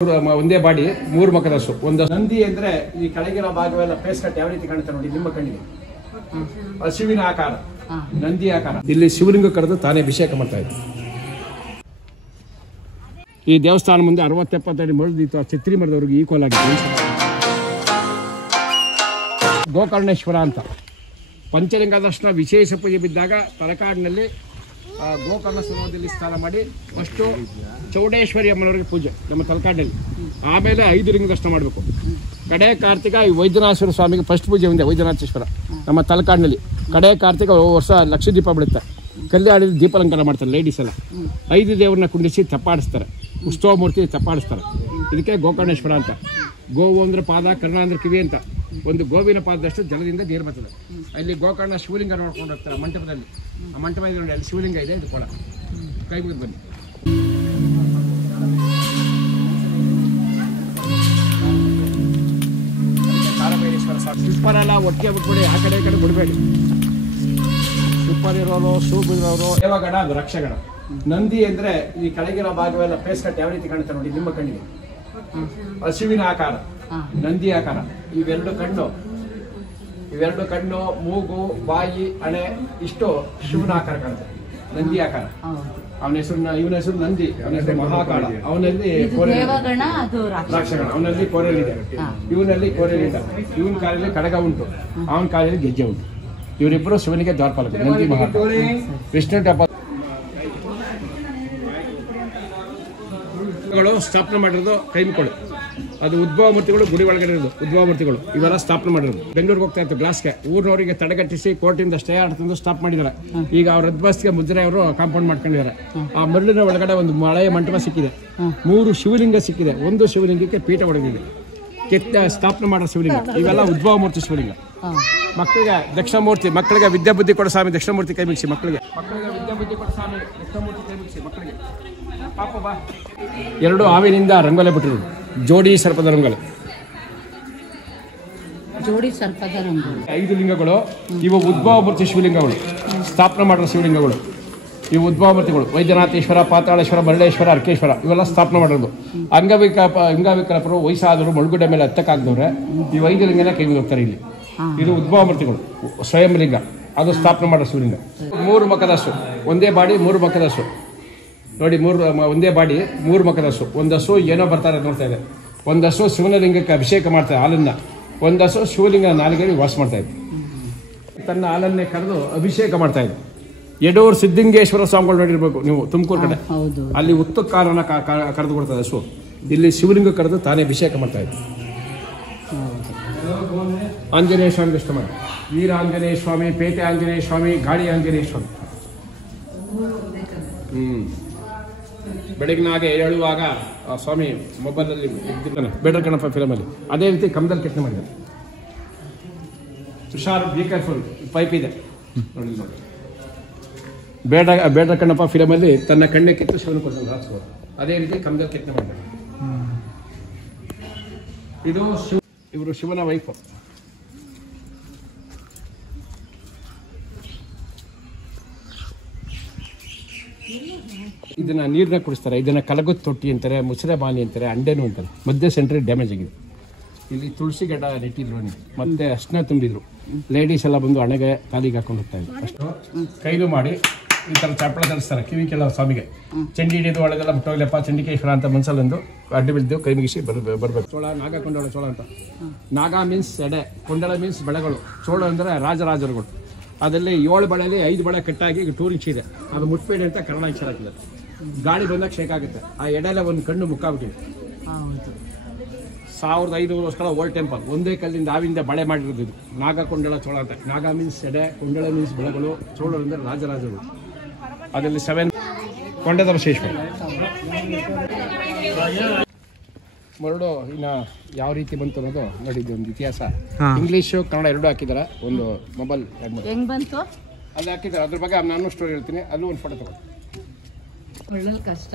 ಒಂದೇ ಬಾಡಿ ಮೂರು ಮಕದಷ್ಟು ಒಂದು ನಂದಿ ಅಂದ್ರೆ ಈ ಕೆಳಗಿನ ಭಾಗವೆಲ್ಲ ಫೇಸ್ ಕಟ್ ಯಾವ ರೀತಿ ಕಾಣುತ್ತೆ ನೋಡಿ ನಿಮ್ಮ ಕಣ್ಣಿಗೆ ಹಸುವಿನ ಆಕಾರ ನಂದಿ ಆಕಾರ ಇಲ್ಲಿ ಶಿವಲಿಂಗ ಕರೆದು ತಾನೇ ಅಭಿಷೇಕ ಮಾಡ್ತಾ ಇತ್ತು. ಈ ದೇವಸ್ಥಾನ ಮುಂದೆ 60-70 ಅಡಿ ಮರದಿತ್ತು. ಛತ್ರಿ ಮರದವ್ರಿಗೆ ಈಕ್ವಲ್ ಆಗಿತ್ತು. ಗೋಕರ್ಣೇಶ್ವರ ಅಂತ ಪಂಚಲಿಂಗ ದರ್ಶನ ವಿಶೇಷ ಪೂಜೆ ಬಿದ್ದಾಗ ತಲಕಾಡಿನಲ್ಲಿ ಗೋಕರ್ಣ ಸರೋವರದಲ್ಲಿ ಸ್ನಾನ ಮಾಡಿ ಫಸ್ಟು ಚೌಡೇಶ್ವರಿ ಅಮ್ಮನವರಿಗೆ ಪೂಜೆ ನಮ್ಮ ತಲಕಾಡಿನಲ್ಲಿ, ಆಮೇಲೆ 5 ಲಿಂಗ ದರ್ಶನ ಮಾಡಬೇಕು. ಕಡೆ ಕಾರ್ತಿಕ ಈ ವೈದ್ಯನಾಥೇಶ್ವರ ಸ್ವಾಮಿಗೆ ಫಸ್ಟ್ ಪೂಜೆ ಒಂದೇ ವೈದ್ಯನಾಥೇಶ್ವರ ನಮ್ಮ ತಲಕಾಡಿನಲ್ಲಿ. ಕಡೆ ಕಾರ್ತಿಕ ವರ್ಷ ಲಕ್ಷ ದೀಪ ಬಿಡುತ್ತೆ. ಕಲ್ಯಾಣದಲ್ಲಿ ದೀಪಾಲಂಕಾರ ಮಾಡ್ತಾರೆ ಲೇಡೀಸ್ ಎಲ್ಲ. 5 ದೇವ್ರನ್ನ ಕುಂಡಿಸಿ ತಪ್ಪಾಡಿಸ್ತಾರೆ. ಉತ್ಸವ ಮೂರ್ತಿ ತಪ್ಪಾಡಿಸ್ತಾರೆ. ಇದಕ್ಕೆ ಗೋಕರ್ಣೇಶ್ವರ ಅಂತ. ಗೋವು ಅಂದ್ರೆ ಪಾದ, ಕರ್ಣ ಅಂದ್ರೆ ಕಿವಿ ಅಂತ. ಒಂದು ಗೋವಿನ ಪಾದದಷ್ಟು ಜಲದಿಂದ ನೀರು ಬರ್ತದೆ. ಅಲ್ಲಿ ಗೋಕರ್ಣ ಶಿವಲಿಂಗ ನೋಡ್ಕೊಂಡು ಹೋಗ್ತಾರೆ ಮಂಟಪದಲ್ಲಿ. ಆ ಮಂಟಪ ಇದೆ ನೋಡಿ, ಅಲ್ಲಿ ಶಿವಲಿಂಗ ಇದೆ. ಇದು ಕೊಡ ಕೈ ಮುಗಿದು ಬನ್ನಿ. ಕಾಲಭೈರೇಶ್ವರ ಸೂಪರೆಲ್ಲ ಒಟ್ಟಿಗೆ ಬಿಟ್ಬಿಡಿ, ಆ ಕಡೆ ಈ ಕಡೆ ಬಿಡಬೇಡಿ. ಸೂಪರ್ ಇರೋರು, ಸೂಪ್ ಇರೋರು. ದೇವಗಣ ಅದು ರಕ್ಷಗಣ. ನಂದಿ ಅಂದ್ರೆ ಈ ಕೆಳಗಿನ ಭಾಗವೆಲ್ಲ ಫೇಸ್ ಕಟ್ ಯಾವ ರೀತಿ ಕಾಣುತ್ತೆ ನೋಡಿ ನಿಮ್ಮ ಕಣ್ಣಿಗೆ ಹಸುವಿನ ಆಕಾರ ನಂದಿ ಆಕಾರ. ಇವೆರಡು ಕಣ್ಣು, ಮೂಗು, ಬಾಯಿ, ಹಣೆ ಇಷ್ಟು ಶಿವನ ಆಕಾರ ಕಾಣುತ್ತೆ. ನಂದಿ ಆಕಾರ. ಅವನ ಹೆಸರು ನಂದಿ, ಅವನ ಹೆಸರು ಮಹಾಕಾಳ. ಅವನಲ್ಲಿ ರಾಕ್ಷಗಣ, ಅವನಲ್ಲಿ ಕೋರೆಲಿದೆ, ಇವನಲ್ಲಿ ಕೋರೆಲಿದೆ. ಇವನ ಕಾಲಲ್ಲಿ ಕಡಗ ಉಂಟು, ಅವನ ಕಾಲದಲ್ಲಿ ಗೆಜ್ಜೆ ಉಂಟು. ಇವರಿಬ್ಬರು ಶಿವನಿಗೆ ದ್ವಾರಪಾಲಕ. ನಂದಿ ಮಹಾಕಾಳ. ವಿಷ್ಣು ಟೆಂಪಲ್ ಸ್ಥಾಪನೆ ಮಾಡಿರೋದು ಕೈಮುಗಳು. ಅದು ಉದ್ಭವ ಮೂರ್ತಿಗಳು ಗುಡಿ ಒಳಗಡೆ ಇರೋದು ಉದ್ಭವ ಮೂರ್ತಿಗಳು. ಇವೆಲ್ಲ ಸ್ಥಾಪನೆ ಮಾಡಿರೋದು. ಬೆಂಗಳೂರಿಗೆ ಹೋಗ್ತಾ ಇತ್ತು ಗ್ಲಾಸ್ಗೆ. ಊರಿನವರಿಗೆ ತಡೆಗಟ್ಟಿಸಿ ಕೋರ್ಟಿಂದ ಸ್ಟೇ ಆರ್ಡರ್ ತಂದು ಸ್ಟಾಪ್ ಮಾಡಿದ್ದಾರೆ. ಈಗ ಅವ್ರ ಅದ್ಬಸ್ಗೆ ಮುದ್ರೆ ಅವರು ಕಾಂಪೌಂಡ್ ಮಾಡ್ಕೊಂಡಿದ್ದಾರೆ. ಆ ಮರಳಿನ ಒಳಗಡೆ ಒಂದು ಹಳೆಯ ಮಂಟಪ ಸಿಕ್ಕಿದೆ. 3 ಶಿವಲಿಂಗ ಸಿಕ್ಕಿದೆ. ಒಂದು ಶಿವಲಿಂಗಕ್ಕೆ ಪೀಠ ಹೊಡೆದಿದೆ. ಸ್ಥಾಪನೆ ಮಾಡೋ ಶಿವಲಿಂಗ. ಇವೆಲ್ಲ ಉದ್ಭವ ಮೂರ್ತಿ ಶಿವಲಿಂಗ. ಮಕ್ಕಳಿಗೆ ದಕ್ಷಿಣಮೂರ್ತಿ, ಮಕ್ಕಳಿಗೆ ವಿದ್ಯಾಬುದ್ಧಿ ಕೊಡೋ ಸ್ವಾಮಿ ದಕ್ಷಿಣಮೂರ್ತಿ ಕೈ ಮುಗಿಸಿ. ಮಕ್ಕಳಿಗೆ ವಿದ್ಯಾಬುದ್ಧಿ ಕೊಡೋ ಸ್ವಾಮಿ ದಕ್ಷಿಣಮೂರ್ತಿ ಕೈ ಮುಗಿಸಿ. ಮಕ್ಕಳಿಗೆ ಪಾಪ ಬಾ. 2 ಹಾವಿನಿಂದ ರಂಗೋಲೆ ಬಿಟ್ಟಿರೋದು. ಜೋಡಿ ಸರ್ಪದ ರಂಗೋಲೆ. 5 ಲಿಂಗಗಳು. ಇವು ಉದ್ಭವ ಮೂರ್ತಿ ಶಿವಲಿಂಗಗಳು. ಸ್ಥಾಪನೆ ಮಾಡಿರೋ ಶಿವಲಿಂಗಗಳು ಇವು ಉದ್ಭವ ಮೂರ್ತಿಗಳು. ವೈದ್ಯನಾಥೇಶ್ವರ, ಪಾತಾಳೇಶ್ವರ, ಮರಳೇಶ್ವರ, ಅರ್ಕೇಶ್ವರ ಇವೆಲ್ಲ ಸ್ಥಾಪನೆ ಮಾಡಿರೋದು. ಅಂಗವಿಕಲಪರು, ವಯಸ್ಸಾದರು, ಮಳುಗುಡ್ಡೆ ಮೇಲೆ ಹತ್ತಕ್ಕಾಗ್ದವ್ರೆ ಈ 5 ಲಿಂಗನ ಕೈ ಹೋಗ್ತಾರೆ ಇಲ್ಲಿ. ಇದು ಉದ್ಭವ ಮೂರ್ತಿಗಳು. ಸ್ವಯಂ ಲಿಂಗ ಅದು ಸ್ಥಾಪನೆ ಮಾಡೋ ಶಿವಲಿಂಗ. 3 ಮಕದಷ್ಟು ಒಂದೇ ಬಾಡಿ 3 ಮಕದಷ್ಟು ನೋಡಿ. ಒಂದೇ ಬಾಡಿ 3 ಮಕದಷ್ಟು. ಒಂದು ಹಸು ಏನೋ ಬರ್ತಾರೆ ನೋಡ್ತಾ ಇದೆ. ಒಂದು ಹಸು ಶಿವನ ಲಿಂಗಕ್ಕೆ ಅಭಿಷೇಕ ಮಾಡ್ತಾರೆ ಹಾಲನ್ನ. ಒಂದು ಹಸು ಶಿವಲಿಂಗ ನಾಲಿಗೆಯಲ್ಲಿ ವಾಸ ಮಾಡ್ತಾ ಇತ್ತು. ತನ್ನ ಹಾಲನ್ನೇ ಕರೆದು ಅಭಿಷೇಕ ಮಾಡ್ತಾ ಇತ್ತು. ಯಡೂರು ಸಿದ್ಧಲಿಂಗೇಶ್ವರ ಸ್ವಾಮಿಗಳು ನೋಡಿರ್ಬೇಕು ನೀವು ತುಮಕೂರು ಕಡೆ. ಅಲ್ಲಿ ಉತ್ತುಕಾರನ ಕರೆದು ಕೊಡ್ತದೆ ಹಸು. ಇಲ್ಲಿ ಶಿವಲಿಂಗ ಕರೆದು ತಾನೇ ಅಭಿಷೇಕ ಮಾಡ್ತಾ ಇತ್ತು. ಆಂಜನೇಯ ಸ್ವಾಮಿಗೆ ಇಷ್ಟ ಮಾಡಿ. ವೀರ ಆಂಜನೇಯ ಸ್ವಾಮಿ, ಪೇಟೆ ಆಂಜನೇಯ ಸ್ವಾಮಿ, ಗಾಳಿ ಆಂಜನೇಯ ಸ್ವಾಮಿ. ಬೆಳಗಿನಾಗೆ ಹೇಳುವಾಗ ಸ್ವಾಮಿ ಮೊಬೈಲಲ್ಲಿ ಇದ್ದಿದ್ದಾನೆ ಬೇಡ್ರ ಕಣಪ್ಪ ಫಿಲಮಲ್ಲಿ. ಅದೇ ರೀತಿ ಕಮದಲ್ಲಿ ಕೆತ್ತನೆ ಮಾಡಿದ್ದಾರೆ. ಹುಷಾರ್, ಬಿ ಕೇರ್ಫುಲ್, ಪೈಪ್ ಇದೆ ನೋಡಿ. ಬೇಡ್ರ ಕಣಪ್ಪ ಫಿಲಮಲ್ಲಿ ತನ್ನ ಕಣ್ಣೆ ಕಿತ್ತು ಶಿವನ ಕೊಡ್ತಾರೆ ಹಾಕ್ಸ್ಬೋದು. ಅದೇ ರೀತಿ ಕಮದಲ್ಲಿ ಕೆತ್ತನೆ ಮಾಡಿದ್ದಾರೆ. ಇದು ಇವರು ಶಿವನ ವೈಫ್. ಇದನ್ನ ನೀರನ್ನ ಕುಡಿಸ್ತಾರೆ. ಇದನ್ನ ಕಲಗದ ತೊಟ್ಟಿ ಅಂತಾರೆ, ಮುಸರೆ ಬಾನಿ ಅಂತಾರೆ, ಅಂಡೆನು ಅಂತಾರೆ. ಮಧ್ಯೆ ಸೆಂಟ್ರಿ ಡ್ಯಾಮೇಜ್ ಆಗಿದೆ. ಇಲ್ಲಿ ತುಳಸಿ ಗಿಡ ನೆಟ್ಟಿದ್ರು, ಮತ್ತೆ ಅರ್ಶಿನ ತುಂಬಿದ್ರು. ಲೇಡೀಸ್ ಎಲ್ಲ ಬಂದು ಹಣೆಗೆ ಕಾಲಿಗೆ ಹಾಕೊಂಡು ಹೋಗ್ತಾ ಇದ್ರು. ಅಷ್ಟು ಕೈದು ಮಾಡಿ ಈ ಥರ ಚಾಪಳ ತರಿಸ್ತಾರೆ ಕಿವಿ ಕೆಲ ಸ್ವಾಮಿಗೆ. ಚಂಡಿ ಹಿಡಿದು ಒಳಗೆಲ್ಲ ಮುಟ್ಟೋಗ್ಲಪ್ಪ ಚಂಡಿಕೇಶ್ವರ ಅಂತ ಮನ್ಸಲ್ಲೊಂದು ಅಡ್ಡಿ ಬಿದ್ದು ಕೈ ಮುಗಿಸಿ ಬರ್ಬೇಕು. ಚೋಳ, ನಾಗ ಕೊಂಡಳ ಚೋಳ ಅಂತ. ನಾಗ ಮೀನ್ಸ್ ಎಡೆ, ಕೊಂಡಳ ಮೀನ್ಸ್ ಬೆಳೆಗಳು. ಚೋಳ ಅಂದರೆ ರಾಜರಾಜರುಗಳು. ಅದರಲ್ಲಿ 7 ಬಳೆಯಲ್ಲಿ 5 ಬಳೆ ಕಟ್ಟಾಗಿ ಟೂರ್ ಇಂಚ್ ಇದೆ. ಅದು ಮುಟ್ಬೇಡಿ ಅಂತ ಕನ್ನಡ ಅಕ್ಷರ ಹಾಕಿದೆ. ಗಾಳಿ ಬಂದಾಗ ಶೇಕ್ ಆಗುತ್ತೆ. ಆ ಎಡೆಲ್ಲ ಒಂದು ಕಣ್ಣು ಮುಕ್ಕಾಬಿಟ್ಟಿದೆ. 1500 ವರ್ಷಗಳ ಓಲ್ಡ್ ಟೆಂಪಲ್. ಒಂದೇ ಕಲ್ಲಿಂದ ಆವಿಂದ ಬಳೆ ಮಾಡಿರೋದು ಇದು. ನಾಗ ಕೊಂಡಳ ಚೋಳ ಅಂತ. ನಾಗ ಮೀನ್ಸ್ ಎಡೆ, ಕೊಂಡಳ ಮೀನ್ಸ್ ಬೆಳೆಗಳು, ಚೋಳರು ಅಂದರೆ ರಾಜರಾಜರು. ಅದರಲ್ಲಿ 7 ಕೊಂಡದ ವಿಶೇಷವಾಗಿ ಮರಳು ಇನ್ನು ಯಾವ ರೀತಿ ಬಂತು ಅನ್ನೋದು ನೋಡಿದ್ದು ಒಂದು ಇತಿಹಾಸ. ಇಂಗ್ಲೀಷು ಕನ್ನಡ 2 ಹಾಕಿದ್ದಾರೆ. ಒಂದು ಮೊಬೈಲ್ ಹೆಂಗ್ ಬಂತು ಅಲ್ಲಿ ಹಾಕಿದ್ದಾರೆ. ಅದ್ರ ಬಗ್ಗೆ ನಾನು ಸ್ಟೋರಿ ಹೇಳ್ತೀನಿ. ಅಲ್ಲೂ ಒಂದು ಫೋಟೋ ತಗೊಳ್ಳಿ. ಒಳ್ಳೆ ಕಷ್ಟ.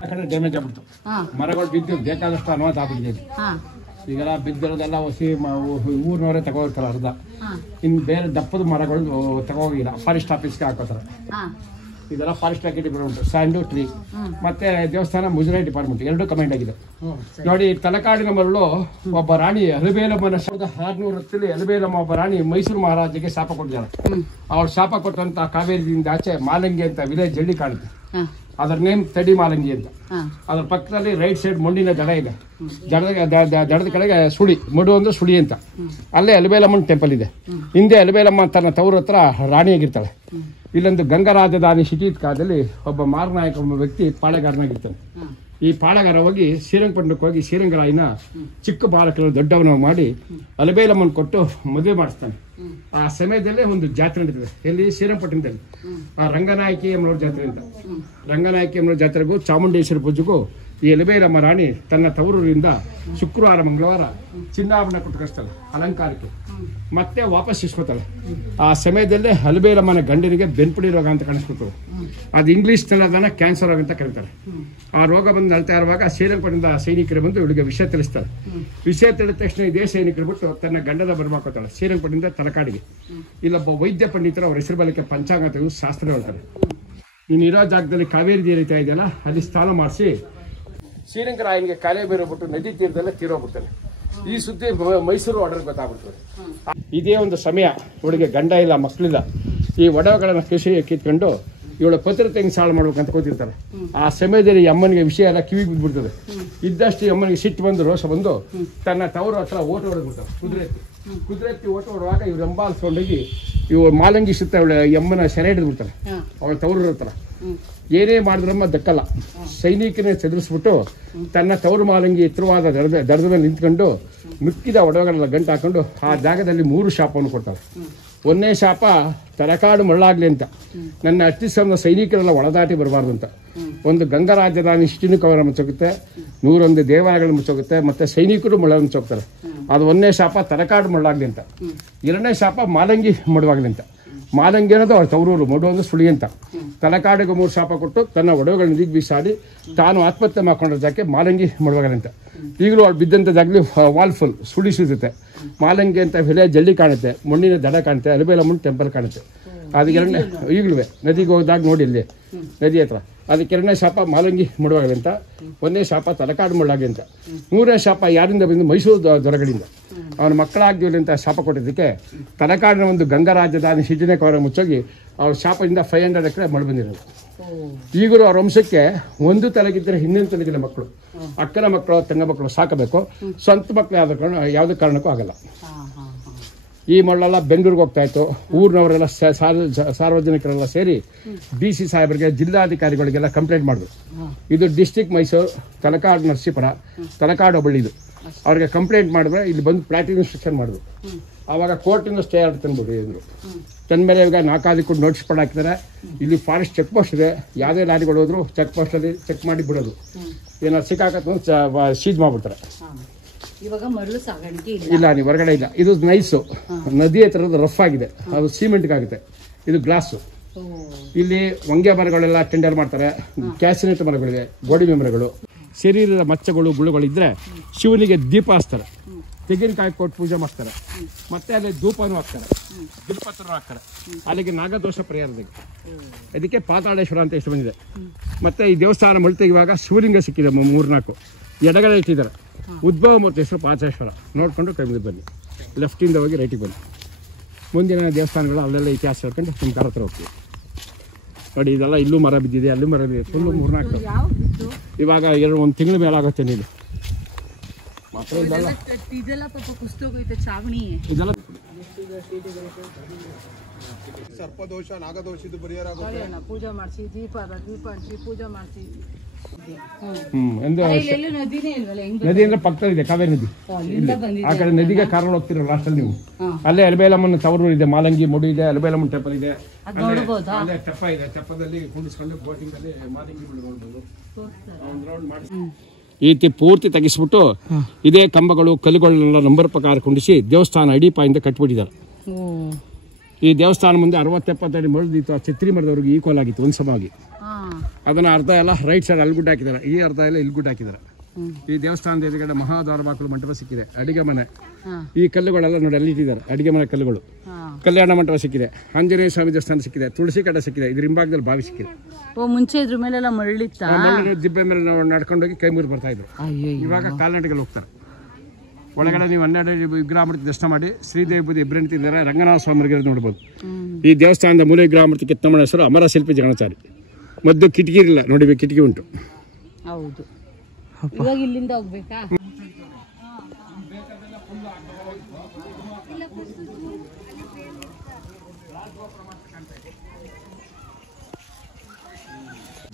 ಆ ಕಡೆ ಡ್ಯಾಮೇಜ್ ಆಗ್ಬಿಡ್ತು. ಮರಗಳು ಬಿದ್ದು ಬೇಕಾದಷ್ಟು ಅನುವಾದ ಆಗ್ಬಿಟ್ಟಿದೆ. ಈಗೆಲ್ಲ ಬಿದ್ದಿರೋದೆಲ್ಲ ಹೊಸಿ ಊರಿನವರೇ ತಗೋರ್ತಾರೆ ಅರ್ಧ. ಇನ್ನು ಬೇರೆ ದಪ್ಪದ ಮರಗಳು ತಗೋಗಿಲ್ಲ, ಫಾರೆಸ್ಟ್ ಆಫೀಸ್ಗೆ ಹಾಕೋತಾರೆ. ಇದೆಲ್ಲ ಫಾರೆಸ್ಟ್ ಡಿಪಾರ್ಟ್ಮೆಂಟ್, ಸ್ಯಾಂಡು ಟ್ರೀ. ಮತ್ತೆ ದೇವಸ್ಥಾನ ಮುಜರಾಯಿ ಡಿಪಾರ್ಟ್ಮೆಂಟ್, ಎರಡೂ ಕಮೆಂಟ್ ಆಗಿದೆ. ನೋಡಿ, ತಲಕಾಡಿನ ಮರಳು ಒಬ್ಬ ರಾಣಿ ಅಲಬೇಲಮ್ಮನ 1600 ಅಲಬೇಲಮ್ಮ ಒಬ್ಬ ರಾಣಿ ಮೈಸೂರು ಮಹಾರಾಜರಿಗೆ ಶಾಪ ಕೊಟ್ಟಿದ್ದಾರೆ. ಅವ್ರು ಶಾಪ ಕೊಟ್ಟಂತ ಕಾವೇರಿಯಿಂದ ಆಚೆ ಮಾಲಂಗಿ ಅಂತ ವಿಲೇಜ್ ಹಳ್ಳಿ ಕಾಣುತ್ತೆ. ಅದರ ನೇಮ್ ತಡಿ ಮಾಲಂಗಿ ಅಂತ. ಅದ್ರ ಪಕ್ಕದಲ್ಲಿ ರೈಟ್ ಸೈಡ್ ಮೊಂಡಿನ ದಡ ಇದೆ. ದಡದ ಕಡೆಗೆ ಸುಳಿ, ಮಡು ಅಂದ್ರೆ ಸುಳಿ ಅಂತ. ಅಲ್ಲೇ ಅಲಬೇಲಮ್ಮನ ಟೆಂಪಲ್ ಇದೆ. ಹಿಂದೆ ಅಲಬೇಲಮ್ಮ ತನ್ನ ತವ್ರ ಹತ್ರ ರಾಣಿಯಾಗಿರ್ತಾಳೆ. ಇಲ್ಲೊಂದು ಗಂಗರಾಜಧಾನಿ ಶಿಟೀತ್ ಕಾಲದಲ್ಲಿ ಒಬ್ಬ ಮಾರನಾಯಕ ಒಬ್ಬ ವ್ಯಕ್ತಿ ಪಾಳೆಗಾರನಾಗಿರ್ತಾನೆ. ಈ ಪಾಳೆಗಾರ ಹೋಗಿ ಶ್ರೀರಂಗಪಟ್ಟಣಕ್ಕೆ ಹೋಗಿ ಶ್ರೀರಂಗರಾಯನ ಚಿಕ್ಕ ಬಾಲಕರು ದೊಡ್ಡವನಾಗಿ ಮಾಡಿ ಅಲಬೇಲಮ್ಮನ ಕೊಟ್ಟು ಮದುವೆ ಮಾಡಿಸ್ತಾನೆ. ಆ ಸಮಯದಲ್ಲೇ ಒಂದು ಜಾತ್ರೆ ನಡೀತದೆ, ಎಲ್ಲಿ ಶ್ರೀರಂಗಪಟ್ಟಣದಲ್ಲಿ. ಆ ರಂಗನಾಯಕಿ ಎಂಬುವ ಜಾತ್ರೆ ಅಂತ. ರಂಗನಾಯಕಿ ಎಂಬುವ ಜಾತ್ರೆಗೂ ಚಾಮುಂಡೇಶ್ವರಿ ಪೂಜೆಗೂ ಈ ಅಲಬೇಲಮ್ಮ ರಾಣಿ ತನ್ನ ತವರೂರಿಂದ ಶುಕ್ರವಾರ ಮಂಗಳವಾರ ಚಿನ್ನಾಭರಣ ಕೊಟ್ಟು ಕಳಿಸ್ತಾಳೆ ಅಲಂಕಾರಕ್ಕೆ. ಮತ್ತೆ ವಾಪಸ್ ಇಸ್ಕೊತಾಳೆ. ಆ ಸಮಯದಲ್ಲೇ ಅಲಬೇಲಮ್ಮನ ಗಂಡನಿಗೆ ಬೆನ್ಪುಡಿ ರೋಗ ಅಂತ ಕಾಣಿಸ್ಕೊತಾಳೆ. ಅದು ಇಂಗ್ಲೀಷ್ನಲ್ಲಿ ಅದನ್ನ ಕ್ಯಾನ್ಸರ್ ರೋಗ ಅಂತ ಕರೀತಾರೆ. ಆ ರೋಗ ಬಂದು ಅಳ್ತಾ ಇರುವಾಗ ಶ್ರೀರಂಗಪಟ್ಟಣದ ಸೈನಿಕರು ಬಂದು ಇವಳಿಗೆ ವಿಷಯ ತಿಳಿಸ್ತಾರೆ. ವಿಷಯ ತಿಳಿದ ತಕ್ಷಣ ಇದೇ ಸೈನಿಕರು ಬಿಟ್ಟು ತನ್ನ ಗಂಡದ ಬರ್ಮಾಕೋತಾಳೆ ಶ್ರೀರಂಗಪಟ್ಟಣದಿಂದ ತಲಕಾಡಿಗೆ. ಇಲ್ಲೊಬ್ಬ ವೈದ್ಯ ಪಂಡಿತರು ಅವ್ರ ಹೆಸರು ಬಲಕ್ಕೆ ಪಂಚಾಂಗ ತೆಗೆದು ಶಾಸ್ತ್ರ ಹೇಳ್ತಾರೆ. ನೀನು ಇರೋ ಜಾಗದಲ್ಲಿ ಕಾವೇರಿ ಹರಿತಾ ಇದೆಯಲ್ಲ, ಅಲ್ಲಿ ಸ್ನಾನ ಮಾಡಿಸಿ ಶ್ರೀರಂಗರಾಯನಿಗೆ ಕಾಲೇ ಬೇರೆ ಬಿಟ್ಟು ನದಿ ತೀರದಲ್ಲೇ ತೀರೋಗ್ಬಿಡ್ತಾನೆ. ಈ ಸುದ್ದಿ ಮೈಸೂರು ಒಡೆಯರ್ಗೆ ಗೊತ್ತಾಗ್ಬಿಡ್ತದೆ. ಇದೇ ಒಂದು ಸಮಯ, ಇವಳಿಗೆ ಗಂಡ ಇಲ್ಲ, ಮಕ್ಕಳಿಲ್ಲ. ಈ ಒಡವೆಗಳನ್ನ ಕೃಷಿ ಕಿತ್ಕೊಂಡು ಇವಳ ಪತ್ರತೆ ಹೆಂಗೆ ಸಾಳು ಮಾಡ್ಬೇಕಂತ ಕೂತಿರ್ತಾರೆ. ಆ ಸಮಯದಲ್ಲಿ ಅಮ್ಮನಿಗೆ ವಿಷಯ ಎಲ್ಲ ಕಿವಿಗೆ ಬಿದ್ದುಬಿಡ್ತದೆ. ಇದ್ದಷ್ಟು ಅಮ್ಮನಿಗೆ ಸಿಟ್ಟು ಬಂದು ರೋಷ ಬಂದು ತನ್ನ ತವರು ಹತ್ರ ಓಟ ಹೊಡೆದ್ಬಿಡ್ತಾರೆ. ಕುದುರೆ ಎತ್ತಿ ಓಟ ಹೊಡುವಾಗ ಇವ್ರು ರಂಬಾಲ್ಸ್ಕೊಂಡೋಗಿ ಇವ್ರು ಮಾಲಂಗಿ ಸುತ್ತ ಅವಳ ಅಮ್ಮನ ಸೆರೆ ಹಿಡಿದ್ಬಿಡ್ತಾರೆ. ಅವಳ ತವರು ಹತ್ರ ಏನೇ ಮಾಡಿದ್ರಮ್ಮ ದಕ್ಕಲ್ಲ. ಸೈನಿಕನೇ ಚದುರಿಸ್ಬಿಟ್ಟು ತನ್ನ ತವರು ಮಾಲಂಗಿ ಎತ್ತರವಾದ ದಡದ ಮೇಲೆ ನಿಂತ್ಕೊಂಡು ಮಿಕ್ಕಿದ ಒಡವೆಗಳೆಲ್ಲ ಗಂಟು ಹಾಕೊಂಡು ಆ ಜಾಗದಲ್ಲಿ 3 ಶಾಪವನ್ನು ಕೊಡ್ತಾರೆ. 1ನೇ ಶಾಪ ತಲಕಾಡು ಮರಳಾಗ್ಲಿ ಅಂತ, ನನ್ನ ಅಟ್ಟಿಸಂದ ಸೈನಿಕರೆಲ್ಲ ಒಳದಾಟಿ ಬರಬಾರ್ದು ಅಂತ. ಒಂದು ಗಂಗರಾಜಧಾನಿ ಇಷ್ಟಿನೂ ಕವರ ಮುಚ್ಚೋಗುತ್ತೆ, 101 ದೇವಾಲಯಗಳು ಮುಚ್ಚೋಗುತ್ತೆ, ಮತ್ತೆ ಸೈನಿಕರು ಮಳ ಮುಚ್ಚೋಗ್ತಾರೆ. ಅದು 1ನೇ ಶಾಪ ತಲಕಾಡು ಮರಳಾಗ್ಲಿ ಅಂತ. 2ನೇ ಶಾಪ ಮಾಲಂಗಿ ಮಡುವಾಗ್ಲಿ ಅಂತ. ಮಾಲಂಗಿ ಅನ್ನೋದು ಅವ್ರ ತವರೂರು, ಮಡು ಅಂದ್ರೆ ಸುಳಿ ಅಂತ. ತಲಕಾಡಿಗೆ 3 ಶಾಪ ಕೊಟ್ಟು ತನ್ನ ಒಡವೆಗಳನ್ನ ದಿಗ್ ಬೀಸಾಡಿ ತಾನು ಆತ್ಮಹತ್ಯೆ ಮಾಡ್ಕೊಂಡ್ರ ಜಾಕೆ ಮಾಲಂಗಿ ಮಡುವಾಗಲಿ ಅಂತ. ಈಗಲೂ ಅವ್ಳು ಬಿದ್ದಂಥ ಜಾಗಲಿ ವಾಲ್ ಫುಲ್ ಸುಳಿ ಸಿಗುತ್ತೆ. ಮಾಲಂಗಿ ಅಂತ ಬೆಲೆ ಜಲ್ಲಿ ಕಾಣುತ್ತೆ, ಮಣ್ಣಿನ ದಡ ಕಾಣುತ್ತೆ, ಅಲಬೇಲಮ್ಮನ ಟೆಂಪಲ್ ಕಾಣುತ್ತೆ. ಅದಕ್ಕೆ ಈಗಲೂ ನದಿಗೆ ಹೋದಾಗ ನೋಡಿ ಇಲ್ಲಿ ನದಿ ಹತ್ರ. ಅದಕ್ಕೆ 2ನೇ ಶಾಪ ಮಾಲಂಗಿ ಮಡುವಾಗಲಿ ಅಂತ, 1ನೇ ಶಾಪ ತಲಕಾಡು ಮಳ್ಳಾಗಿ ಅಂತ. 3ನೇ ಶಾಪ ಯಾರಿಂದ ಬಂದು ಮೈಸೂರು ದೊರೆಗಳಿಂದ ಅವನ ಮಕ್ಕಳಾಗ್ದಿಲ್ಲ ಅಂತ ಶಾಪ ಕೊಟ್ಟಿದ್ದಕ್ಕೆ ತಲಕಾಡಿನ ಒಂದು ಗಂಗರಾಜಧಾನಿ ಸಿಟಿನೇ ಕವರ ಮುಚ್ಚೋಗಿ ಅವ್ರ ಶಾಪದಿಂದ 500 ಎಕರೆ ಮಳೆ ಬಂದಿರೋದು. ಈಗಲೂ ಅವ್ರ ವಂಶಕ್ಕೆ ಒಂದು ತಲೆಗಿದ್ದರೆ ಹಿಂದಿನ ತಲೆಗಿಲ್ಲ ಮಕ್ಕಳು. ಅಕ್ಕನ ಮಕ್ಕಳು, ತಂಗ ಮಕ್ಕಳು ಸಾಕಬೇಕು. ಸ್ವಂತ ಮಕ್ಕಳು ಯಾವುದೇ ಕಾರಣಕ್ಕೂ ಆಗಲ್ಲ. ಈ ಮಳೆಲ್ಲ ಬೆಂಗಳೂರಿಗೆ ಹೋಗ್ತಾ ಇತ್ತು. ಊರಿನವರೆಲ್ಲ ಸಾರ್ವಜನಿಕರೆಲ್ಲ ಸೇರಿ DC ಸಾಹೇಬರಿಗೆ, ಜಿಲ್ಲಾಧಿಕಾರಿಗಳಿಗೆಲ್ಲ ಕಂಪ್ಲೇಂಟ್ ಮಾಡಿದ್ರು. ಇದು ಡಿಸ್ಟಿಕ್ ಮೈಸೂರು, ತಲಕಾಡು ನರಸೀಪುರ, ತಲಕಾಡು ಹೋಬಳಿ. ಇದು ಅವ್ರಿಗೆ ಕಂಪ್ಲೇಂಟ್ ಮಾಡಿದ್ರೆ ಇಲ್ಲಿ ಬಂದು ಪ್ಲಾಟಿಂಗ್ ಇನ್ಸ್ಟ್ರಕ್ಷನ್ ಮಾಡಿದ್ರು. ಆವಾಗ ಕೋರ್ಟಿಂದ ಸ್ಟೇ ಆರ್ಡರ್ ತಂದ್ಬಿಡಿ ಅಂದರು. ತಂದಮೇಲೆ ಇವಾಗ 4 ಕೂಡ ನೋಟಿಸ್ ಪಡ್ ಹಾಕಿದ್ದಾರೆ. ಇಲ್ಲಿ ಫಾರೆಸ್ಟ್ ಚೆಕ್ ಪೋಸ್ಟ್ ಇದೆ. ಯಾವುದೇ ಲಾರಿಗಳು ಹೋದ್ರು ಚೆಕ್ ಪೋಸ್ಟಲ್ಲಿ ಚೆಕ್ ಮಾಡಿ ಬಿಡೋದು. ಏನಾದ್ರು ಸಿಕ್ಕಾಕತ್ತ ಸೀಜ್ ಮಾಡಿಬಿಡ್ತಾರೆ. ಇವಾಗ ಮರಳು ಸಾಗಾಣಿಕೆ ಇಲ್ಲ, ನೀವು ಹೊರಗಡೆ ಇಲ್ಲ. ಇದು ನೈಸು, ನದಿ ಹತ್ರದ ರಫ್ ಆಗಿದೆ. ಅದು ಸಿಮೆಂಟ್ಗಾಗುತ್ತೆ. ಇದು ಗ್ಲಾಸು. ಇಲ್ಲಿ ಹೊಂಗೆ ಮರಗಳೆಲ್ಲ ಟೆಂಡರ್ ಮಾಡ್ತಾರೆ. ಕ್ಯಾಸಿನೆಟ್ ಮರಗಳಿವೆ, ಗೋಡಿಮೆ ಮರಗಳು. ಶರೀರದ ಮಚ್ಚಗಳು, ಗುಳುಗಳಿದ್ರೆ ಶಿವನಿಗೆ ದೀಪ ಹಚ್ತಾರೆ, ತೆಂಗಿನಕಾಯಿ ಕೊಟ್ಟು ಪೂಜೆ ಮಾಡ್ತಾರೆ. ಮತ್ತೆ ಅಲ್ಲಿ ಧೂಪನೂ ಹಾಕ್ತಾರೆ, ಬಿಲ್ಪತ್ರನೂ ಹಾಕ್ತಾರೆ. ಅಲ್ಲಿಗೆ ನಾಗದೋಷ ಪರಿಹಾರದಿಗೆ. ಅದಕ್ಕೆ ಪಾತಾಳೇಶ್ವರ ಅಂತ ಹೆಸರು ಬಂದಿದೆ. ಮತ್ತೆ ಈ ದೇವಸ್ಥಾನ ಮಳೆ ತೆಗೆಯುವಾಗ ಶಿವಲಿಂಗ ಸಿಕ್ಕಿದೆ 3-4 ಎಡಗಡೆ ಇಟ್ಟಿದ್ದಾರೆ. ಉದ್ಭವ ಮೂರ್ತಿ ಹೆಸರು ಪಾತಾಳೇಶ್ವರ. ನೋಡ್ಕೊಂಡು ಕೈ ಮುಂದೆ ಬನ್ನಿ, ಲೆಫ್ಟಿಂದ ಹೋಗಿ ರೈಟಿಗೆ ಬನ್ನಿ. ಮುಂದಿನ ದೇವಸ್ಥಾನಗಳು ಅಲ್ಲೆಲ್ಲ ಇತಿಹಾಸ ಹೇಳ್ಕೊಂಡು ನಿಮ್ಮ ಕಾರ ಹತ್ರ ಹೋಗ್ತೀವಿ. ನೋಡಿ, ಇದೆಲ್ಲ ಇಲ್ಲೂ ಮರ ಬಿದ್ದಿದೆ, ಅಲ್ಲೂ ಮರ ಬಿದ್ದಿದೆ. ಫುಲ್ಲು 3-4 ಇವಾಗ 1 ತಿಂಗಳ ಮೇಲೆ ಆಗುತ್ತೆ. ನೀನು ಮಾತ್ರ ಇದೆಲ್ಲ ಪಾಪ ಕುಸ್ತೋಗೈತೆ ಚಾವಣಿ. ಇದೆಲ್ಲ ಸರ್ಪದೋಷ, ನಾಗದೋಷದ್ದು ಪರಿಹಾರ ಆಗುತ್ತೆ. ಪೂಜೆ ಮಾಡಿಸಿ ದೀಪ ಹಚ್ಚಿ ಪೂಜೆ ಮಾಡಿಸಿ. ನದಿ ಅಂದ್ರೆ ಪಕ್ಕದಲ್ಲಿದೆ ಕಾವೇರಿ ನದಿ. ಆ ಕಡೆ ನದಿಗೆ ಕಾರಣ ಹೋಗ್ತಿರೋ ಲಾಸ್ಟಲ್ಲಿ ನೀವು. ಅಲ್ಲೇ ಅಲಬೇಲಮ್ಮನ ತವರು ಇದೆ, ಮಾಲಂಗಿ ಮುಡಿ ಇದೆ, ಅಲಬೇಲಮ್ಮನ ಟೆಂಪಲ್ ಇದೆ. ಅಲ್ಲೇ ತೆಪ್ಪ ಇದೆ. ತೆಪ್ಪದಲ್ಲಿ ಕುಂಡಿಸ್ಕೊಂಡು ಬೋಟಿಂಗ್ ಅಲ್ಲಿ ಮಾಲಂಗಿ ಮುಡಿ ನೋಡ್ಬೋದು. ಈ ರೀತಿ ಪೂರ್ತಿ ತೆಗಿಸ್ಬಿಟ್ಟು ಇದೇ ಕಂಬಗಳು, ಕಲ್ಲುಗಳನ್ನೆಲ್ಲ ನಂಬರ್ ಪ್ರಕಾರ ಕುಂಡಿಸಿ ದೇವಸ್ಥಾನ ಅಡಿಪಾಯಿಂದ ಕಟ್ಬಿಟ್ಟಿದ್ದಾರೆ. ಈ ದೇವಸ್ಥಾನ ಮುಂದೆ 60-70 ಅಡಿ ಮರದಿತ್ತು. ಆ ಛತ್ರಿ ಮರದವ್ರಿಗೆ ಈಕ್ವಲ್ ಆಗಿತ್ತು ಒಂದು ಸಮವಾಗಿ. ಅದನ್ನ ಅರ್ಧ ಎಲ್ಲ ರೈಟ್ ಸೈಡ್ ಅಲ್ಗುಡ್ಡ ಹಾಕಿದ್ದಾರೆ, ಈ ಅರ್ಧ ಎಲ್ಲ ಇಲ್ಗುಡ್ಡ ಹಾಕಿದ್ದಾರೆ. ಈ ದೇವಸ್ಥಾನದ ಎದುರುಗಡೆ ಮಹಾದ್ವಾರ ಬಾಗಿಲು ಮಂಟಪ ಸಿಕ್ಕಿದೆ, ಅಡಿಗೆ ಮನೆ. ಹಾ. ಈ ಕಲ್ಲುಗಳೆಲ್ಲ ನೋಡಿ ಅಲ್ಲಿ ಇಟ್ಟಿದ್ದಾರೆ, ಅಡಿಗೆ ಮನೆ ಕಲ್ಲುಗಳು. ಹಾ. ಕಲ್ಯಾಣ ಮಂಟಪ ಸಿಕ್ಕಿದೆ, ಆಂಜನೇಯ ಸ್ವಾಮಿ ದೇವಸ್ಥಾನ ಸಿಕ್ಕಿದೆ, ತುಳಸಿ ಕಡೆ ಸಿಕ್ಕಿದೆ, ಇದ್ರ ಹಿಂಭಾಗದಲ್ಲಿ ಬಾವಿ ಸಿಕ್ಕಿದೆ. ಓ ಮುಂಚೆ ಇದ್ರ ಮೇಲೆಲ್ಲ ಮರಳಿತ್ತಾ? ಮಣ್ಣಿನ ದಿಬ್ಬೆ ಮೇಲೆ ನಾವು ನಡ್ಕೊಂಡೋಗಿ ಕೈ ಮುರಿದು ಬರ್ತಾ ಇದ್ರು. ಅಯ್ಯೋ ಇವಾಗ ಕಾಲ್ನಡಿಗೆಲ್ಲಿ ಹೋಗ್ತಾರೆ. ಒಳಗಡೆ ನೀವು 12 ವಿಗ್ರಹಮೂರ್ತಿ ದರ್ಶನ ಮಾಡಿ ಶ್ರೀದೇವಿ ಬುದ್ಧಿ ಇಬ್ಬರಂತಿದ್ದಾರೆ, ರಂಗನಾಥ ಸ್ವಾಮಿಗೆ ನೋಡ್ಬೋದು. ಈ ದೇವಸ್ಥಾನದ ಮೂಲ ವಿಗ್ರಹಮೂರ್ತಿ ಕೆತ್ತಮ್ಮನ ಹೆಸರು ಅಮರ ಶಿಲ್ಪಿ ಜಗಣಾಚಾರಿ. ಮದ್ದು ಕಿಟಕಿ ಇರಲಿಲ್ಲ, ನೋಡಿ ಕಿಟಕಿ ಉಂಟು. ಹೌದು. ಇವಾಗ ಇಲ್ಲಿಂದ ಹೋಗ್ಬೇಕಾ?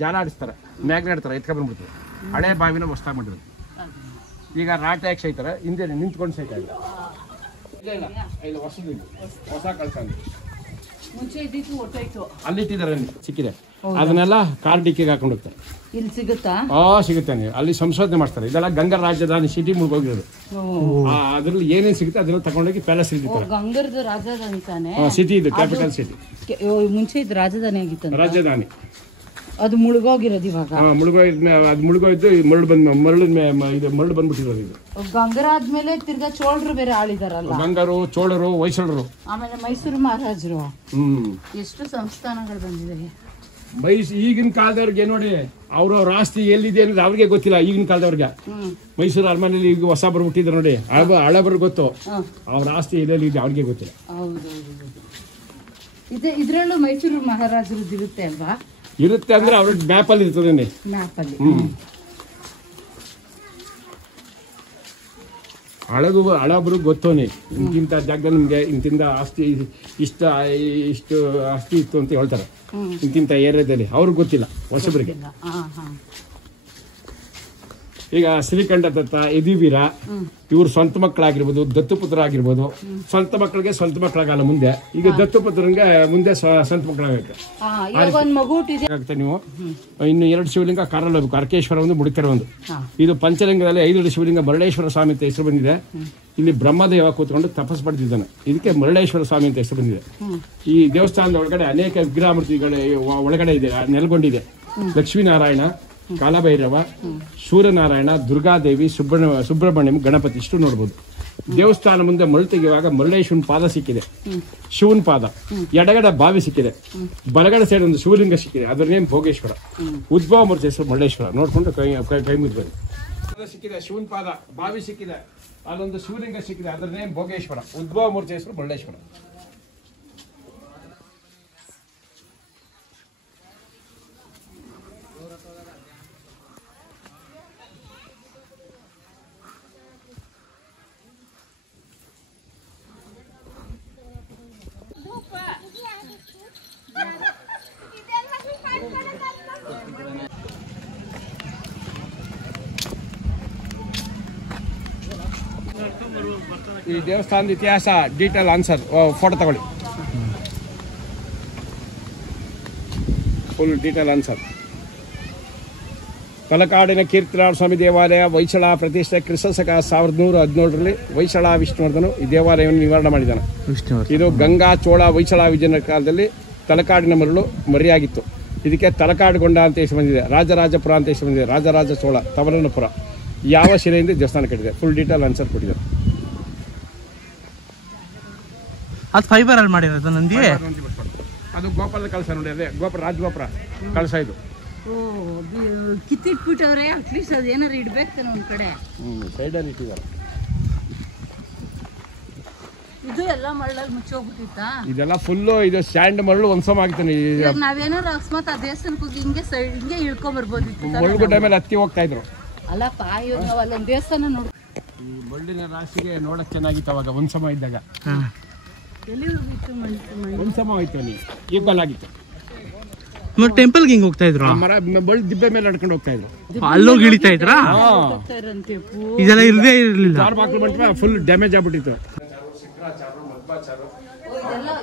ಜಾಲ ಆಡಿಸ್ತಾರೆ, ಮ್ಯಾಗ್ನೆ ಆಡ್ತಾರೆ, ಎತ್ಕೊಂಡ್ಬಂದ್ಬಿಡ್ತಾರೆ. ಹಳೆ ಬಾವಿನ ಹೊಸ್ತಾಗಿ ಮಾಡಿದ್ರು. ಈಗ ರಾಟ ಯಾಕೆ ಸೈತಾರೆ, ಹಿಂದೆ ನಿಂತ್ಕೊಂಡು ಸೈತಾ ಇಲ್ಲ. ಇಲ್ಲ ಹೊಸದು, ಹೊಸ ಕಳ್ಸ ಮುಂಚೆ ಇದ್ದಿತ್ತು ಹೊಟ್ಟೋಯ್ತು. ಅಲ್ಲಿ ಇಟ್ಟಿದ್ದಾರೆ, ಸಿಕ್ಕಿದೆ. ಅದನ್ನೆಲ್ಲ ಕಾರ್ ಡಿಕ್ಕಿಗೆ ಹಾಕೊಂಡು ಹೋಗ್ತಾರೆ. ಇಲ್ಲಿ ಸಿಗುತ್ತಾ? ಸಿಗುತ್ತೆ. ನೀವು ಅಲ್ಲಿ ಸಂಶೋಧನೆ ಮಾಡ್ತಾರೆ. ಇದೆಲ್ಲ ಗಂಗಾ ರಾಜಧಾನಿ ಸಿಟಿ ಮುಳುಗೋಗಿರೋದು. ಅದ್ರಲ್ಲಿ ಏನೇನು ಸಿಗುತ್ತೆ ಅದನ್ನ ತಗೊಂಡೋಗಿ ಪ್ಯಾಲೇಸ್ ಇರ್ತಾರೆ. ಗಂಗರದು ರಾಜಧಾನಿ ತಾನೆ ಸಿಟಿ, ಇದು ಕ್ಯಾಪಿಟಲ್ ಸಿಟಿ. ಮುಂಚೆ ಇದು ರಾಜಧಾನಿ ಆಗಿತ್ತು. ರಾಜಧಾನಿ ಅದು ಮುಳುಗೋಗಿರೋದು ಇವಾಗ. ಮುಳುಗೋಯ್ದು ಮರಳು ಬಂದ್ಬಿಟ್ಟಿರೋದು. ಇದು ಗಂಗರಾದ್ಮೇಲೆ ತಿರ್ಗಾ ಚೋಳರು ಬೇರೆ ಆಳಿದಾರಲ್ಲ, ಗಂಗರು, ಚೋಳರು, ಹೊಯ್ಸಳರು, ಆಮೇಲೆ ಮೈಸೂರು ಮಹಾರಾಜರು. ಎಷ್ಟು ಸಂಸ್ಥಾನಗಳು ಬಂದಿದೆ. ಈಗಿನ ಕಾಲದವ್ರಿಗೆ ನೋಡಿ, ಅವ್ರವ್ರ ಆಸ್ತಿ ಎಲ್ಲಿದೆ ಅನ್ನೋದು ಅವ್ರಿಗೆ ಗೊತ್ತಿಲ್ಲ. ಈಗಿನ ಕಾಲದವ್ರಿಗೆ ಮೈಸೂರು ಅರಮನೆಯಲ್ಲಿ ಈಗ ಹೊಸ ಬರ್ಬಿಟ್ಟಿದ್ರು ನೋಡಿ, ಹಳಬರು ಗೊತ್ತು, ಅವ್ರ ಆಸ್ತಿ ಎಲ್ಲೆಲ್ಲಿ ಇದೆ ಅವ್ರಿಗೆ ಗೊತ್ತಿಲ್ಲ. ಇದ್ರಲ್ಲೂ ಮೈಸೂರು ಮಹಾರಾಜರದ್ದು ಇರುತ್ತೆ ಅಲ್ವಾ? ಇರುತ್ತೆ ಅಂದ್ರೆ ಅವ್ರ ಮ್ಯಾಪಲ್ಲಿ ಇರ್ತದೆ. ಮ್ಯಾಪಲ್ಲಿ ಹಳಬರು ಗೊತ್ತೋನಿ, ಇಂತಿಂಥ ಜಾಗದಲ್ಲಿ ನಿಮಗೆ ಇಂತಿಂದ ಆಸ್ತಿ ಇಷ್ಟು ಆಸ್ತಿ ಇತ್ತು ಅಂತ ಹೇಳ್ತಾರೆ. ಇಂತಿಂಥ ಏರಿಯಾದಲ್ಲಿ ಅವ್ರಿಗೆ ಗೊತ್ತಿಲ್ಲ, ಹೊಸಬರಿಗೆ. ಈಗ ಶ್ರೀಕಂಠ ದತ್ತ, ಯದುವೀರ, ಇವ್ರ ಸ್ವಂತ ಮಕ್ಕಳಾಗಿರ್ಬೋದು, ದತ್ತುಪುತ್ರ ಆಗಿರ್ಬೋದು. ಸ್ವಂತ ಮಕ್ಕಳಿಗೆ ಸ್ವಂತ ಮಕ್ಕಳಾಗಲ್ಲ ಮುಂದೆ, ಈಗ ದತ್ತುಪುತ್ರನಿಗೆ ಮುಂದೆ ಸ್ವಂತ ಮಕ್ಕಳಾಗುತ್ತೆ. ನೀವು ಇನ್ನು 2 ಶಿವಲಿಂಗ ಕಾರಲ್ಲಿ ಹೋಗ್ಬೇಕು. ಅರ್ಕೇಶ್ವರ ಒಂದು, ಮುಡಿಕೆರೆ ಒಂದು. ಇದು ಪಂಚಲಿಂಗದಲ್ಲಿ 5 ಶಿವಲಿಂಗ ಮರಳೇಶ್ವರ ಸ್ವಾಮಿ ಅಂತ ಹೆಸರು ಬಂದಿದೆ. ಇಲ್ಲಿ ಬ್ರಹ್ಮದೇವ ಕೂತ್ಕೊಂಡು ತಪಸ್ ಪಡೆದಿದ್ದಾನೆ, ಇದಕ್ಕೆ ಮರಳೇಶ್ವರ ಸ್ವಾಮಿ ಅಂತ ಹೆಸರು ಬಂದಿದೆ. ಈ ದೇವಸ್ಥಾನದ ಒಳಗಡೆ ಅನೇಕ ವಿಗ್ರಹಮೂರ್ತಿಗಳು ಒಳಗಡೆ ಇದೆ, ನೆಲೆಗೊಂಡಿದೆ. ಲಕ್ಷ್ಮೀನಾರಾಯಣ, ಕಾಲಭೈರವ, ಸೂರ್ಯನಾರಾಯಣ, ದುರ್ಗಾದೇವಿ, ಸುಬ್ರಹ್ಮಣ್ಯಂ, ಗಣಪತಿ ಇಷ್ಟು ನೋಡ್ಬೋದು. ದೇವಸ್ಥಾನ ಮುಂದೆ ಮರಳು ತೆಗೆಯುವಾಗ ಮರಳೇಶ್ವರನ ಪಾದ ಸಿಕ್ಕಿದೆ, ಶಿವನ ಪಾದ. ಎಡಗಡೆ ಬಾವಿ ಸಿಕ್ಕಿದೆ, ಬಲಗಡೆ ಸೈಡ್ ಒಂದು ಶಿವಲಿಂಗ ಸಿಕ್ಕಿದೆ, ಅದರ ನೇಮ್ ಭೋಗೇಶ್ವರ. ಉದ್ಭವ ಮೂರ್ತಿ ಹೆಸರು ಮರಳೇಶ್ವರ. ನೋಡ್ಕೊಂಡು ಕೈ ಮುಗಿದ್ಬಾರಿ. ಸಿಕ್ಕಿದೆ ಶಿವನ ಪಾದ, ಬಾವಿ ಸಿಕ್ಕಿದೆ, ಅಲ್ಲೊಂದು ಶಿವಲಿಂಗ ಸಿಕ್ಕಿದೆ, ಅದರ ನೇಮ್ ಭೋಗೇಶ್ವರ. ಉದ್ಭವ ಮೂರ್ತಿ ಹೆಸರು ಮರಳೇಶ್ವರ. ಈ ದೇವಸ್ಥಾನದ ಇತಿಹಾಸ ಡೀಟೇಲ್ ಆನ್ಸರ್ ಫೋಟೋ ತಗೊಳ್ಳಿ, ಫುಲ್ ಡೀಟೇಲ್ ಆನ್ಸರ್. ತಲಕಾಡಿನ ಕೀರ್ತಿರಾಜ ಸ್ವಾಮಿ ದೇವಾಲಯ ಹೊಯ್ಸಳ ಪ್ರತಿಷ್ಠೆ ಕ್ರಿಸ್ತಶಕ 1117ರಲ್ಲಿ ಹೊಯ್ಸಳ ವಿಷ್ಣುವರ್ಧನು ಈ ದೇವಾಲಯವನ್ನು ನಿವಾರಣೆ ಮಾಡಿದ್ದಾನೆ. ಇದು ಗಂಗಾ, ಚೋಳ, ಹೊಯ್ಸಳ ವಿಜಯನಗರ ಕಾಲದಲ್ಲಿ ತಲಕಾಡಿನ ಮರಳು ಮರಿಯಾಗಿತ್ತು. ಇದಕ್ಕೆ ತಲಕಾಡುಗೊಂಡ ಅಂತ ಹೆಸರು ಬಂದಿದೆ. ರಾಜರಾಜಪುರ ಅಂತ ಹೆಸರು ಬಂದಿದೆ. ರಾಜರಾಜ ಚೋಳ, ತವರನಪುರ. ಯಾವ ಶಿಲೆಯಿಂದ ದೇವಸ್ಥಾನ ಕಟ್ಟಿದೆ, ಫುಲ್ ಡೀಟೇಲ್ ಆನ್ಸರ್ ಕೊಟ್ಟಿದ್ದಾರೆ. ಅದು ಫೈಬರ್ ಅಲ್ಲಿ ಮಾಡಿರೋದು ನಂದಿ. ಅದು ಗೋಪಾಲದ ಕಳಸ ನೋಡಿ, ಅದೇ ಗೋಪುರ, ರಾಜಗೋಪುರ ಕಳಸ. ಇದು ಕಿತ್ತಿಟ್ಬಿಟ್ಟವ್ರೆ, ಅಟ್ಲೀಸ್ಟ್ ಅದು ಏನಾರು ಇಡ್ಬೇಕು ಒಂದ್ ಕಡೆ. ಸೈಡಲ್ಲಿ ಇಟ್ಟಿದ್ದಾರೆ. ಇದು ಎಲ್ಲ ಮರಳಲ್ಲಿ ಮುಚ್ಚೋಗ್ಬಿಟ್ಟಿತ್ತಾ? ಇದೆಲ್ಲ ಫುಲ್ಲು ಇದು ಸ್ಯಾಂಡ್ ಮರಳು ಒಂದ್ಸಮ ಆಗ್ತಾನೆ. ನಾವೇನಾರು ಅಕಸ್ಮಾತ್ ಆ ದೇವಸ್ಥಾನಕ್ಕೆ ಹೋಗಿ ಹಿಂಗೆ ಇಳ್ಕೊಂಡ್ ಬರ್ಬೋದಿತ್ತು. ಮುಳುಗುಡ್ಡ ಮೇಲೆ ಹತ್ತಿ ಹೋಗ್ತಾ ಇದ್ರು. ಅಲ್ಲಪ್ಪ, ಇವಾಗ ನಾವು ಅಲ್ಲೊಂದು ದೇವಸ್ಥಾನ ನೋಡ್. ಈ ಮರಳಿನ ರಾಶಿಗೆ ನೋಡಕ್ ಚೆನ್ನಾಗಿತ್ತು ಅವಾಗ ಒಂದ್ಸಮ ಇದ್ದಾಗ. ಎಲ್ಲಿ ಹೋಗಿತ್ತು? ಒಂದ್ಸಮ ಹೋಯ್ತು, ನೀವು ಈಕ್ವಲ್ ಆಗಿತ್ತು. ಟೆಂಪಲ್ಗೆ ಹಿಂಗ್ ಹೋಗ್ತಾ ಇದ್ರು, ಮರ ಬಳ್ಳಿ ದಿಬ್ಬೆ ಮೇಲೆ ನಡ್ಕೊಂಡು ಹೋಗ್ತಾ ಇದ್ರು. ಅಲ್ಲೋಗಿ ಇಳಿತಾ ಇದ್ರಾ? ಇದೆಲ್ಲ ಇರದೇ ಇರಲಿಲ್ಲ. ಬಾಕ್ಲು ಮಂಟಪ ಫುಲ್ ಡ್ಯಾಮೇಜ್ ಆಗ್ಬಿಟ್ಟಿತ್ತು.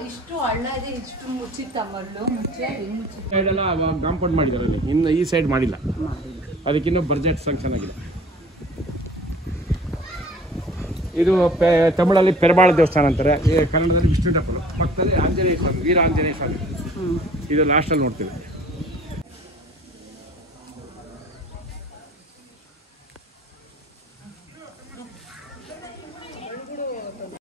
ಇಷ್ಟು ಹಳ್ಳ ಇದೆ, ಇಷ್ಟು ಮುಚ್ಚಿತ್ತ ಮರಳು. ಸೈಡೆಲ್ಲ ಕಾಂಪೌಂಡ್ ಮಾಡಿದ್ದಾರೆ, ಇನ್ನು ಈ ಸೈಡ್ ಮಾಡಿಲ್ಲ. ಅದಕ್ಕಿನ್ನೂ ಬಜೆಟ್ ಸ್ಯಾಂಕ್ಷನ್ ಆಗಿದೆ. ಇದು ತಮಿಳಲ್ಲಿ ಪೆರಮಾಳ ದೇವಸ್ಥಾನ ಅಂತಾರೆ, ಕನ್ನಡದಲ್ಲಿ ವಿಷ್ಣು ಟೆಂಪಲ್. ಪಕ್ಕದಲ್ಲಿ ಆಂಜನೇಯ ಸ್ವಾಮಿ, ವೀರ ಆಂಜನೇಯ ಸ್ವಾಮಿ. ಇದು ಲಾಸ್ಟಲ್ಲಿ ನೋಡ್ತೀವಿ.